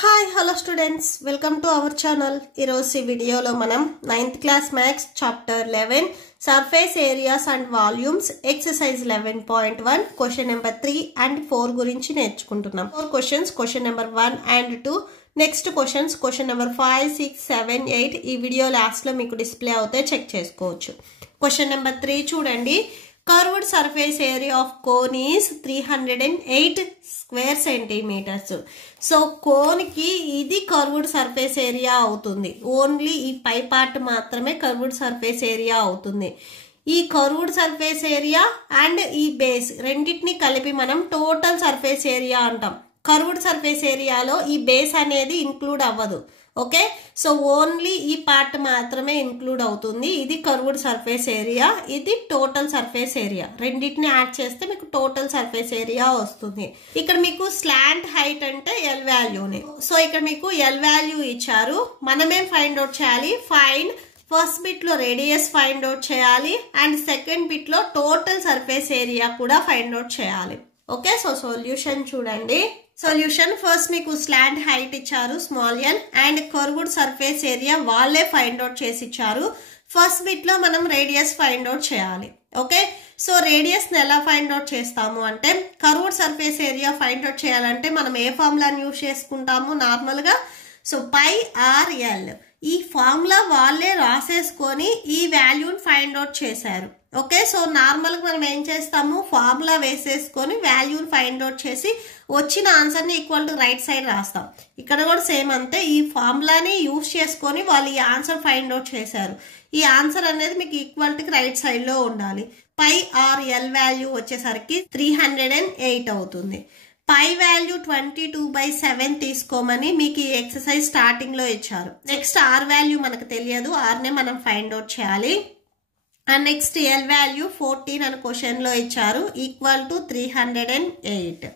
Hi hello students, welcome to our channel. ఈరోజు ఈ వీడియోలో మనం 9th class maths chapter 11 surface areas and volumes exercise 11.1 question number 3 and 4 గురించి నేర్చుకుంటున్నాం. 4 questions, question number 1 and 2. Next questions question number 5, 6, 7, 8 ఈ video లాస్ట్లో మీకు display అవుతే చెక్ చేసుకోవచ్చు. క్వశ్చన్ నెంబర్ 3 చూడండి. Curved surface area of cone is 308 square centimeters. So cone ki idi curved surface area avutundi. Only ee pai part maatrame curved surface area avutundi. ఈ curved surface area and ఈ base రెండింటిని కలిపి మనం total surface area అంటాం. Curved surface ఏరియాలో ఈ base అనేది include అవ్వదు. ఓకే, సో ఓన్లీ ఈ పార్ట్ మాత్రమే ఇంక్లూడ్ అవుతుంది. ఇది కర్వ్డ్ సర్ఫేస్ ఏరియా, ఇది టోటల్ సర్ఫేస్ ఏరియా. రెండింటిని యాడ్ చేస్తే మీకు టోటల్ సర్ఫేస్ ఏరియా వస్తుంది. ఇక్కడ మీకు స్లాంట్ హైట్ అంటే ఎల్ వాల్యూని. సో ఇక్కడ మీకు ఎల్ వాల్యూ ఇచ్చారు. మనమేం ఫైండ్ అవుట్ చేయాలి? ఫైండ్ ఫస్ట్ బిట్ లో రేడియస్ ఫైండ్ అవుట్ చేయాలి అండ్ సెకండ్ బిట్ లో టోటల్ సర్ఫేస్ ఏరియా కూడా ఫైండ్ అవుట్ చేయాలి. ఓకే, సో సొల్యూషన్ చూడండి. సొల్యూషన్ ఫస్ట్ మీకు స్లాంట్ హైట్ ఇచ్చారు small L and curved surface area వాళ్ళే ఫైండ్ అవుట్ చేసి ఇచ్చారు. ఫస్ట్ బిట్ లో మనం రేడియస్ ఫైండ్ అవుట్ చేయాలి. ఓకే, సో రేడియస్ ని ఎలా ఫైండ్ అవుట్ చేస్తాము అంటే curved surface area find out చేయాలంటే మనం ఏ ఫార్ములాని యూజ్ చేసుకుంటాము నార్మల్ గా? సో పై ఆర్ ఎల్ ఈ ఫార్ములా వాళ్ళే రాసేసుకొని ఈ వాల్యూని ఫైండ్ అవుట్ చేశారు. ఓకే, సో నార్మల్గా మనం ఏం చేస్తాము? ఫార్ములా వేసేసుకొని వాల్యూని ఫైండ్ అవుట్ చేసి వచ్చిన ఆన్సర్ని ఈక్వల్ టు రైట్ సైడ్ రాస్తాం. ఇక్కడ కూడా సేమ్ అంతే. ఈ ఫార్ములాని యూజ్ చేసుకొని వాళ్ళు ఈ ఆన్సర్ ఫైండ్ అవుట్ చేశారు. ఈ ఆన్సర్ అనేది మీకు ఈక్వల్ టు రైట్ సైడ్ లో ఉండాలి. పై ఆర్ ఎల్ వాల్యూ వచ్చేసరికి 308 అవుతుంది. పై వాల్యూ 22/7 తీసుకోమని మీకు ఈ ఎక్సర్సైజ్ స్టార్టింగ్ లో ఇచ్చారు. నెక్స్ట్ ఆర్ వాల్యూ మనకు తెలియదు, ఆర్నే మనం ఫైండ్ అవుట్ చేయాలి. అండ్ నెక్స్ట్ ఎల్ వాల్యూ 14 అని క్వశ్చన్ లో ఇచ్చారు, ఈక్వల్ టు 308.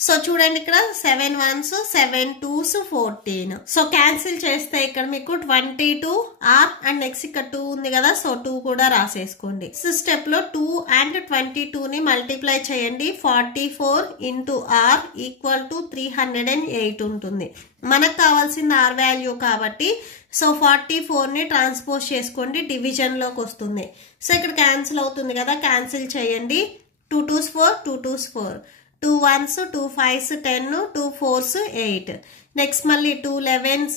సో చూడండి ఇక్కడ 7 1s 7 2s 14. సో క్యాన్సిల్ చేస్తే ఇక్కడ మీకు 22 ఆర్ అండ్ నెక్స్ట్ ఇక్కడ 2 ఉంది కదా, సో 2 కూడా రాసేసుకోండి. స్టెప్ లో 2 అండ్ 22 ని మల్టిప్లై చేయండి. 44 ఇంటూ ఆర్ ఈక్వల్ టు 308 ఉంటుంది. మనకు కావాల్సింది ఆర్ వాల్యూ కాబట్టి సో 44 ని ట్రాన్స్పోజ్ చేసుకోండి, డివిజన్ లోకి వస్తుంది. సో ఇక్కడ క్యాన్సిల్ అవుతుంది కదా, క్యాన్సిల్ చేయండి. 2 2s 4 2 2s 4 2 1s 2 5s 10 2 4s 8. Next మళ్ళీ 2 11s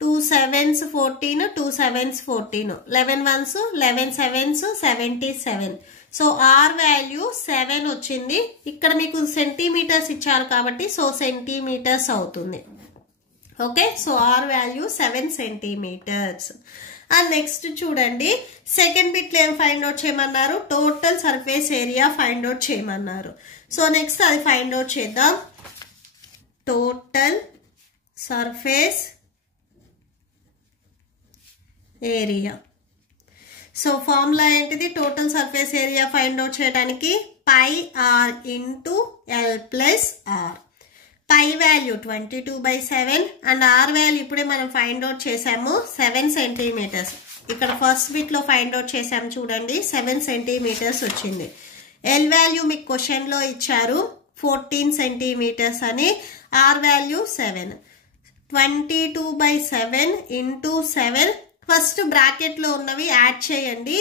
2 7s 14 2 7s 14 11 1s 11 7s 77. So R value 7 వచ్చింది. ఇక్కడ మీకు సెంటీమీటర్స్ ఇచ్చారు కాబట్టి సో సెంటీమీటర్స్ అవుతుంది. Okay, so R value 7 centimetres. And next చూడండి, సెకండ్ బిట్ లో ఏం ఫైండ్ అవుట్ చేయమన్నారు? Total surface area find out చేయమన్నారు. సో నెక్స్ట్ అది ఫైండ్ అవుట్ చేద్దాం. Total surface area. So formula ఏంటిది? Total surface area find out చేయడానికి pi R into L plus R. Pi value 22/7 and R value ఇప్పుడే మనం find out చేసాము 7 centimetres. ఇక్కడ first bit లో ఫైండ్ అవుట్ చేసాము చూడండి, 7 సెంటీమీటర్స్ వచ్చింది. ఎల్ వాల్యూ మీకు క్వశ్చన్ లో ఇచ్చారు 14 సెంటీమీటర్స్ అని. R value 7. 22/7 into 7. First bracket లో ఉన్నవి యాడ్ చేయండి.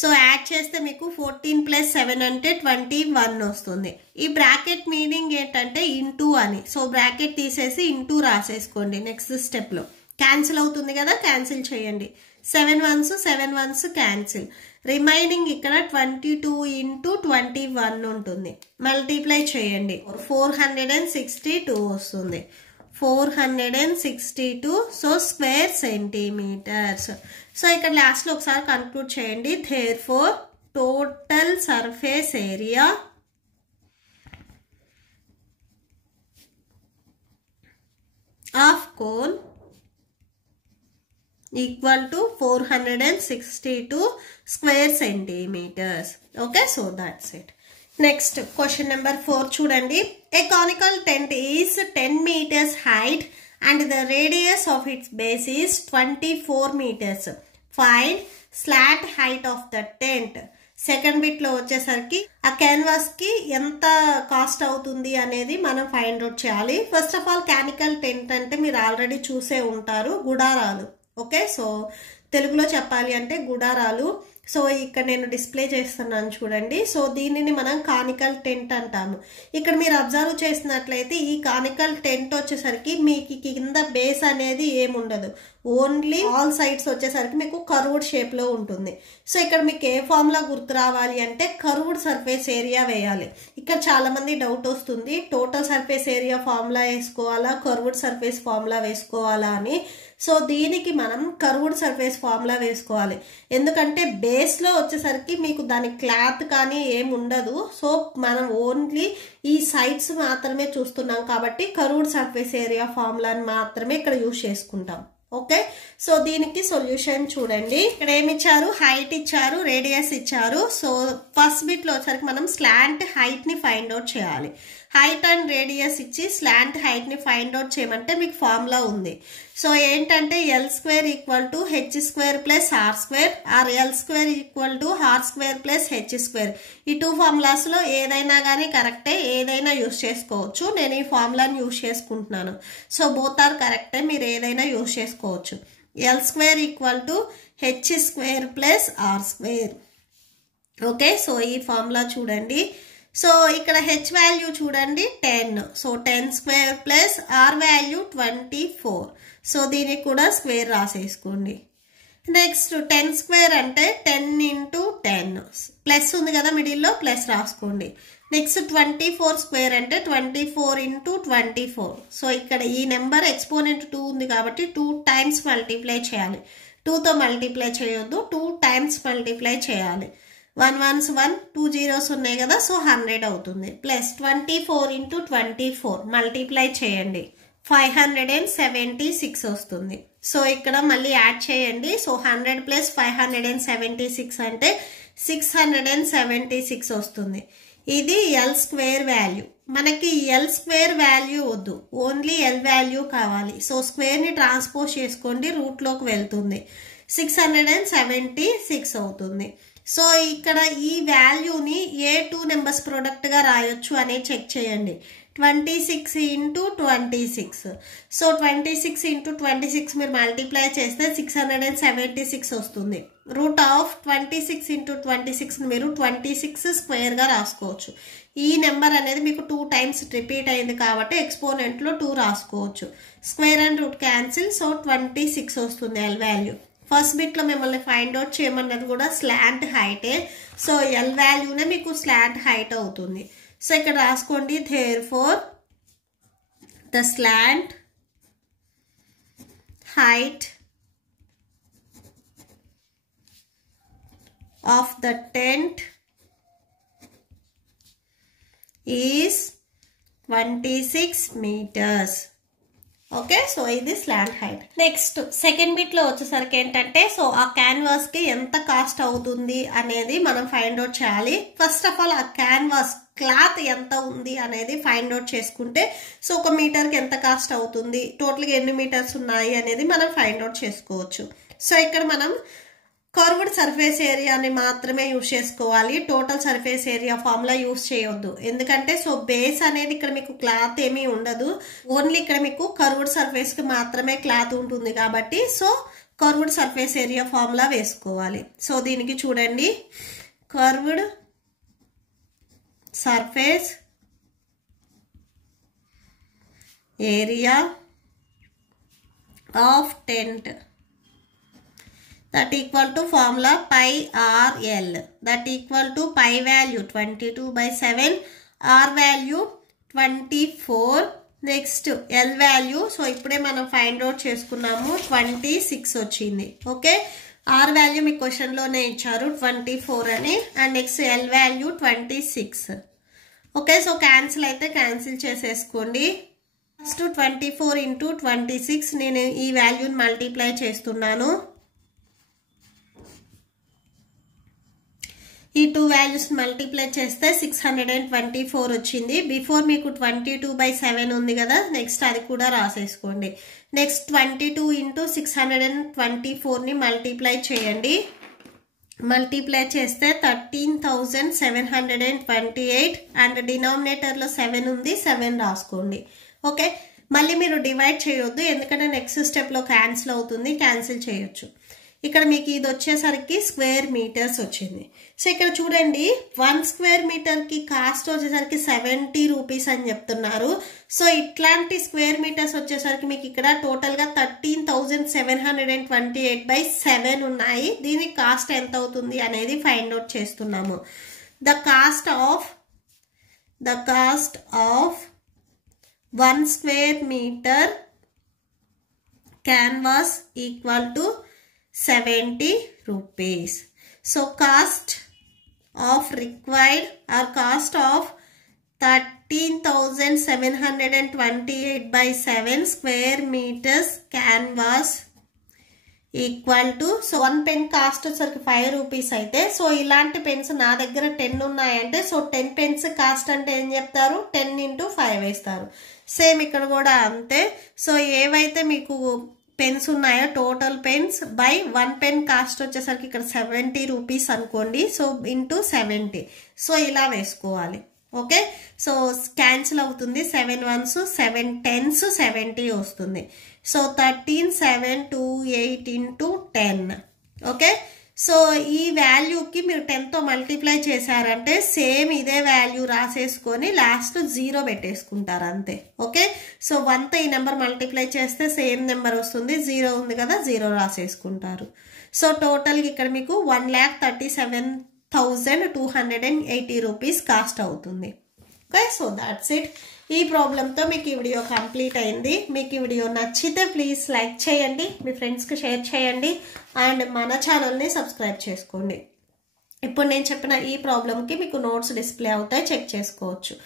సో యాడ్ చేస్తే మీకు 14 + 7 అంటే 21 వస్తుంది. ఈ బ్రాకెట్ మీనింగ్ ఏంటంటే ఇంటూ అని. సో బ్రాకెట్ తీసేసి ఇంటూ రాసేసుకోండి. నెక్స్ట్ స్టెప్ లో క్యాన్సిల్ అవుతుంది కదా, క్యాన్సిల్ చేయండి. 7 1s క్యాన్సిల్. రిమైనింగ్ ఇక్కడ 22 ఇంటూ 21 ఉంటుంది. మల్టిప్లై చేయండి, 462 వస్తుంది. 462 సో స్క్వేర్ సెంటీమీటర్స్. సో ఇక్కడ లాస్ట్ లో ఒకసారి కన్క్లూడ్ చేయండి. therefore total surface area of cone equal to 462 square centimetres. Okay, so that's it. Next question number 4 చూడండి. A conical tent is 10 meters height and the radius of its base is 24 meters. Find slant height of the tent. Second బిట్లో వచ్చేసరికి ఆ క్యాన్వాస్కి ఎంత cost అవుతుంది అనేది మనం find out చేయాలి. First of all conical tent అంటే మీరు ఆల్రెడీ చూసే ఉంటారు, గుడారాలు. ఓకే, సో తెలుగులో చెప్పాలి అంటే గుడారాలు. సో ఇక్కడ నేను డిస్ప్లే చేస్తున్నాను చూడండి. సో దీనిని మనం కానికల్ టెంట్ అంటాము. ఇక్కడ మీరు అబ్జర్వ్ చేసినట్లయితే ఈ కానికల్ టెంట్ వచ్చేసరికి మీకు కింద బేస్ అనేది ఏముండదు, ఓన్లీ ఆల్ సైడ్స్ వచ్చేసరికి మీకు కర్వ్డ్ షేప్లో ఉంటుంది. సో ఇక్కడ మీకు ఏ ఫార్ములా గుర్తు రావాలి అంటే కర్వ్డ్ సర్ఫేస్ ఏరియా వేయాలి. ఇక్కడ చాలా మంది డౌట్ వస్తుంది, టోటల్ సర్ఫేస్ ఏరియా ఫార్ములా వేసుకోవాలా, కర్వ్డ్ సర్ఫేస్ ఫార్ములా వేసుకోవాలా అని. సో దీనికి మనం కర్వ్డ్ సర్ఫేస్ ఫార్ములా వేసుకోవాలి. ఎందుకంటే బేస్లో వచ్చేసరికి మీకు దాని క్లాత్ కానీ ఏమి ఉండదు. సో మనం ఓన్లీ ఈ సైడ్స్ మాత్రమే చూస్తున్నాం కాబట్టి కర్వ్డ్ సర్ఫేస్ ఏరియా ఫార్ములాని మాత్రమే ఇక్కడ యూజ్ చేసుకుంటాం. ఓకే, సో దీనికి సొల్యూషన్ చూడండి. ఇక్కడ ఏమి ఇచ్చారు, హైట్ ఇచ్చారు, రేడియస్ ఇచ్చారు. సో ఫస్ట్ బిట్లో వచ్చేసరికి మనం స్లాంట్ హైట్ ని ఫైండ్ అవుట్ చేయాలి. హైట్ అండ్ రేడియస్ ఇచ్చి స్లాంట్ హైట్ ని ఫైండ్ అవుట్ చేయమంటే మీకు ఫార్ములా ఉంది. సో ఏంటంటే L square equal to H square plus R square, or L square equal to R square plus H square. ఈ two formulas లో ఏదైనా కానీ కరెక్టే, ఏదైనా యూజ్ చేసుకోవచ్చు. నేను ఈ ఫార్ములాని యూజ్ చేసుకుంటున్నాను. సో బోత్ ఆర్ కరెక్టే, మీరు ఏదైనా యూజ్ చేసుకోవచ్చు. L square equal to H square plus R square. Okay, so ఈ ఫార్ములా చూడండి. సో ఇక్కడ హెచ్ వాల్యూ చూడండి 10. So 10 square plus R value 24. So దీనికి కూడా స్క్వేర్ రాసేసుకోండి. నెక్స్ట్ 10 స్క్వేర్ అంటే 10 ఇంటూ 10, ప్లస్ ఉంది కదా మిడిల్లో, ప్లస్ రాసుకోండి. నెక్స్ట్ 24 స్క్వేర్ అంటే 24 ఇంటూ 24. సో ఇక్కడ ఈ నెంబర్ ఎక్స్పోనెంట్ 2 ఉంది కాబట్టి 2 టైమ్స్ మల్టిప్లై చేయాలి. 2తో మల్టిప్లై చేయొద్దు, 2 టైమ్స్ మల్టిప్లై చేయాలి. 1 1s 1, 2 zeros ఉన్నాయి కదా, సో 100 అవుతుంది. ప్లస్ 24 ఇంటూ 24 మల్టిప్లై చేయండి, 576 వస్తుంది. సో ఇక్కడ మళ్ళీ యాడ్ చేయండి. సో 100 ప్లస్ 576 అంటే 676 వస్తుంది. ఇది ఎల్ స్క్వేర్ వాల్యూ. మనకి ఎల్ స్క్వేర్ వాల్యూ వద్దు, ఓన్లీ ఎల్ వాల్యూ కావాలి. సో స్క్వేర్ని ట్రాన్స్పోజ్ చేసుకోండి, రూట్లోకి వెళ్తుంది, 676 అవుతుంది. సో ఇక్కడ ఈ వాల్యూని ఏ 2 నెంబర్స్ ప్రొడక్ట్గా రాయొచ్చు అనేది చెక్ చేయండి. 26 ఇంటూ 26. సో 26 ఇంటూ 26 మీరు మల్టిప్లై చేస్తే 676 వస్తుంది. రూట్ ఆఫ్ 26 ఇంటూ 26 మీరు 26 స్క్వేర్గా రాసుకోవచ్చు. ఈ నెంబర్ అనేది మీకు 2 టైమ్స్ రిపీట్ అయింది కాబట్టి ఎక్స్పోనెంట్లో 2 రాసుకోవచ్చు. Square and root cancel, so 26 వస్తుంది ఎల్ వాల్యూ. ఫస్ట్ బిట్లో మిమ్మల్ని ఫైండ్ అవుట్ చేయమన్నది కూడా స్లాంట్ హైటే. సో ఎల్ వాల్యూనే మీకు స్లాంట్ హైట్ అవుతుంది. సో ఇక్కడ రాసుకోండి, therefore the slant height of the tent is 26 meters. Okay, so ఇది slant height. Next second bit లో వచ్చేసరికి ఏంటంటే, సో ఆ క్యాన్వాస్ కి ఎంత కాస్ట్ అవుతుంది అనేది మనం ఫైండ్ అవుట్ చేయాలి. ఫస్ట్ ఆఫ్ ఆల్ ఆ క్యాన్వాస్ క్లాత్ ఎంత ఉంది అనేది ఫైండ్ అవుట్ చేసుకుంటే, సో 1 మీటర్కి ఎంత కాస్ట్ అవుతుంది, టోటల్గా ఎన్ని మీటర్స్ ఉన్నాయి అనేది మనం ఫైండ్ అవుట్ చేసుకోవచ్చు. సో ఇక్కడ మనం కర్వ్డ్ సర్ఫేస్ ఏరియాని మాత్రమే యూజ్ చేసుకోవాలి, total surface area formula use చేయొద్దు. ఎందుకంటే సో బేస్ అనేది ఇక్కడ మీకు క్లాత్ ఏమీ ఉండదు, ఓన్లీ ఇక్కడ మీకు కర్వ్డ్ సర్ఫేస్కి మాత్రమే క్లాత్ ఉంటుంది కాబట్టి so curved surface area formula వేసుకోవాలి. సో దీనికి చూడండి, curved surface area of tent that equal to formula pi r l, that equal to pi value 22/7, r value 24, next l value so ఇప్పుడే మనం find out చేసుకున్నాము 26 వచ్చింది. Okay, r value మీ క్వశ్చన్లోనే ఇచ్చారు 24 అని, and next l value 26. Okay, so cancel అయితే cancel చేసేసుకోండి. First 24 into 26 నేను ఈ వాల్యూని మల్టిప్లై చేస్తున్నాను. ఈ 2 వాల్యూస్ మల్టిప్లై చేస్తే 624 వచ్చింది. బిఫోర్ మీకు 22/7 ఉంది కదా, నెక్స్ట్ అది కూడా రాసేసుకోండి. నెక్స్ట్ 22 ఇంటూ 624ని మల్టిప్లై చేయండి. మల్టిప్లై చేస్తే 13,728 అండ్ డినామినేటర్లో 7 ఉంది, 7 రాసుకోండి. ఓకే, మళ్ళీ మీరు డివైడ్ చేయొద్దు ఎందుకంటే నెక్స్ట్ స్టెప్లో క్యాన్సిల్ అవుతుంది, క్యాన్సిల్ చేయొచ్చు. ఇక్కడ మీకు ఇది వచ్చేసరికి స్క్వేర్ మీటర్స్ వచ్చింది. సో ఇక్కడ చూడండి 1 స్క్వేర్ మీటర్కి కాస్ట్ వచ్చేసరికి 70 రూపీస్ అని చెప్తున్నారు. సో ఇట్లాంటి స్క్వేర్ మీటర్స్ వచ్చేసరికి మీకు ఇక్కడ టోటల్గా 13,728/7 ఉన్నాయి. దీని కాస్ట్ ఎంత అవుతుంది అనేది ఫైండ్ అవుట్ చేస్తున్నాము. The cost of 1 square metre canvas equal to 70 rupees. So cost of required or cost of 13,728/7 square meters canvas equal to, so 1 pen cost వచ్చరికి 5 రూపీస్ అయితే, సో ఇలాంటి పెన్స్ నా దగ్గర 10 ఉన్నాయంటే, సో 10 పెన్స్ కాస్ట్ అంటే ఏం చెప్తారు, 10 × 5 వేస్తారు. సేమ్ ఇక్కడ కూడా అంతే. సో ఏవైతే మీకు పెన్స్ ఉన్నాయో total pens by 1 pen cost వచ్చేసరికి ఇక్కడ 70 రూపీస్ అనుకోండి. సో ఇంటూ 70, సో ఇలా వేసుకోవాలి. ఓకే, సో క్యాన్సిల్ అవుతుంది. 7 1s 7 10s 70 వస్తుంది. సో 13,728 × 10. ఓకే, సో ఈ వాల్యూకి మీరు 10తో మల్టిప్లై చేశారంటే సేమ్ ఇదే వాల్యూ రాసేసుకొని లాస్ట్ 0 పెట్టేసుకుంటారు అంతే. ఓకే, సో 1తో ఈ నెంబర్ మల్టిప్లై చేస్తే సేమ్ నెంబర్ వస్తుంది, 0 ఉంది కదా, 0 రాసేసుకుంటారు. సో టోటల్గా ఇక్కడ మీకు 1,37,280 రూపీస్ కాస్ట్ అవుతుంది. Okay, so that's it. ఈ ప్రాబ్లంతో మీకు ఈ వీడియో కంప్లీట్ అయింది. మీకు ఈ వీడియో నచ్చితే ప్లీజ్ లైక్ చేయండి, మీ ఫ్రెండ్స్కి షేర్ చేయండి అండ్ మన ఛానల్ని సబ్స్క్రైబ్ చేసుకోండి. ఇప్పుడు నేను చెప్పిన ఈ ప్రాబ్లంకి మీకు నోట్స్ డిస్ప్లే అవుతాయి, చెక్ చేసుకోవచ్చు.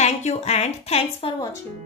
Thank you and thanks for watching.